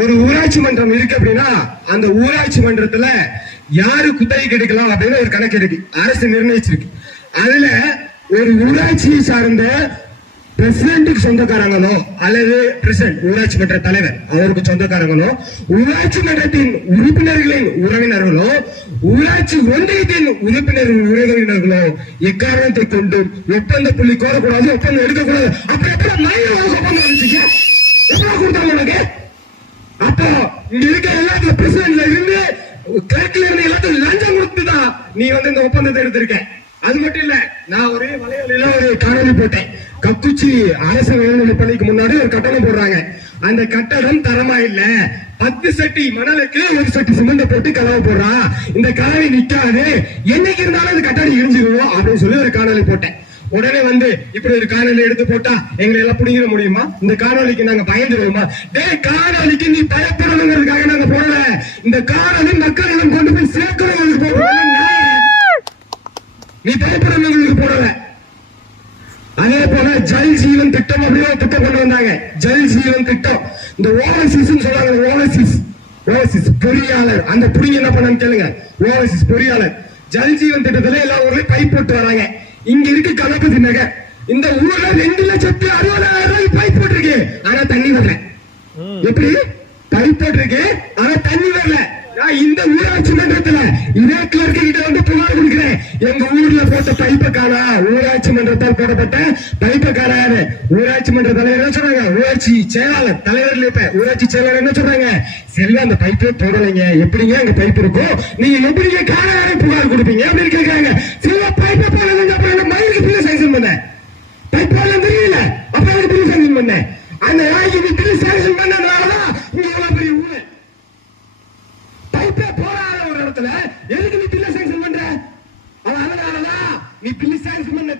ஒரு ஊராட்சி மன்றம் இருக்கு அப்படின்னா அந்த ஊராட்சி மன்றத்துல யாரு குத்தகைக்கு எடுக்கலாம் அப்படின்னு ஒரு கணக்கு இருக்கு, அரசு நிர்ணயிச்சிருக்கு. அதுல ஒரு ஊராட்சியை சார்ந்த பிரசிடென்ட்டுக்கு சொந்தக்காரங்களோ அல்லது பிரசிடென்ட் ஊராட்சி மன்ற தலைவர் அவருக்கு சொந்தக்காரங்களோ, ஊராட்சி மன்றத்தின் உறுப்பினர்களின் உறவினர்களோ, ஊராட்சி ஒன்றியத்தின் உறுப்பினர்களோ எக்காரணத்தை கொண்டு ஒப்பந்த புள்ளி கோரக்கூடாது, ஒப்பந்தம் எடுக்கக்கூடாது. அப்ப எப்படி ஒப்பந்தம் எப்படி கொடுத்தாங்க உனக்கு? அப்போ இங்க இருக்க எல்லாத்துல பிரசிடென்ட்ல இருந்து கிளர்க்ல இருந்து எல்லாத்தையும் லஞ்சம் கொடுத்துதான் நீ இந்த ஒப்பந்தத்தை எடுத்திருக்க. அது மட்டும் இல்ல, நான் ஒரே வலையொலியில ஒரு காணொலி போட்டேன். கக்குச்சி அரசு மேல்நிலைப் பள்ளிக்கு முன்னாடி ஒரு கட்டணம் போடுறாங்க. அந்த கட்டடம் தரமா இல்ல, 10 சட்டி மணலுக்கு 1 சட்டி சிமெண்ட் போட்டு கதவை போடுறா, இந்த கதவை நிக்காது, என்னைக்கு இருந்தாலும் அந்த கட்டடம் இடிஞ்சிருவோம் அப்படின்னு சொல்லி ஒரு காணொலி போட்டேன். உடனே இப்படி ஒரு காணொலி எடுத்து போட்டா எங்களை எல்லாம் புடிங்கிட முடியுமா? இந்த காணொலிக்கு நாங்க பயந்துருவோமா? காணொலிக்கு நீ பயப்படணுங்கிறதுக்காக நாங்க போடல, இந்த காணொலி மக்களிடம் கொண்டு போய் சேர்க்கணும் போடுறோம். நீ பயப்படணுங்களுக்கு போடல. அதே போல ஜல் ஜீவன் திட்டம் அப்படின்னு திட்டம் கொண்டு வந்தாங்க. ஜல் ஜீவன் திட்டம், இந்த ஓவர்சீஸ் சொல்றாங்க. ஓவர்சீஸ் பொறியாளர், அந்த புடிங்க என்ன பண்ணான்னு கேளுங்க. ஓவர்சீஸ் பொறியாளர் ஜல் ஜீவன் திட்டத்துல எல்லா ஊர்லயும் பைப் போட்டு வராங்க. இங்க இருக்கு கணபதி நகர், இந்த ஊர்ல 2,60,60,000 பைப் போட்டிருக்கு, ஆனா தண்ணி வரல. எப்படி பைப் போட்டிருக்கு ஆனா தண்ணி வரல? நான் இந்த ஊராட்சி மன்றத்துல இதே கிளர்க்கு கிட்ட புகார் கொடுக்கிறேன். எங்க ஊர்ல போட்ட பைப்பை காணா, ஊராட்சி மன்றத்தால் போடப்பட்ட பைப்பை காணாரு. ஊராட்சி மன்ற தலைவர் என்ன சொல்றாங்க? ஊராட்சி செயலாளர் தலைவர் இப்ப ஊராட்சி செயலாளர் என்ன சொல்றாங்க? சரியா அந்த பைப்பே போடலைங்க, எப்படிங்க அங்க பைப் இருக்கும், நீங்க எப்படிங்க காணாரு புகார் கொடுப்பீங்க அப்படின்னு கேட்கறாங்க. சில பைப்பை போடலங்க, அப்புறம் மயிலுக்கு பிள்ளை சாங்ஷன் பண்ண பைப் போடல தெரியல, அப்புறம் பிள்ளை சாங்ஷன் பண்ண அந்த நாய்க்கு பிள்ளை சாங்ஷன் பண்ணதுனாலதான் இங்க எவ்வளவு பெரிய ஊரு. பைப்பே போடாத ஒரு இடத்துல எதுக்கு நீ பிள்ளை சாங்ஷன் பண்ற? அதனாலதான் நீ பிள்ளை சாங்ஷன் பண்ண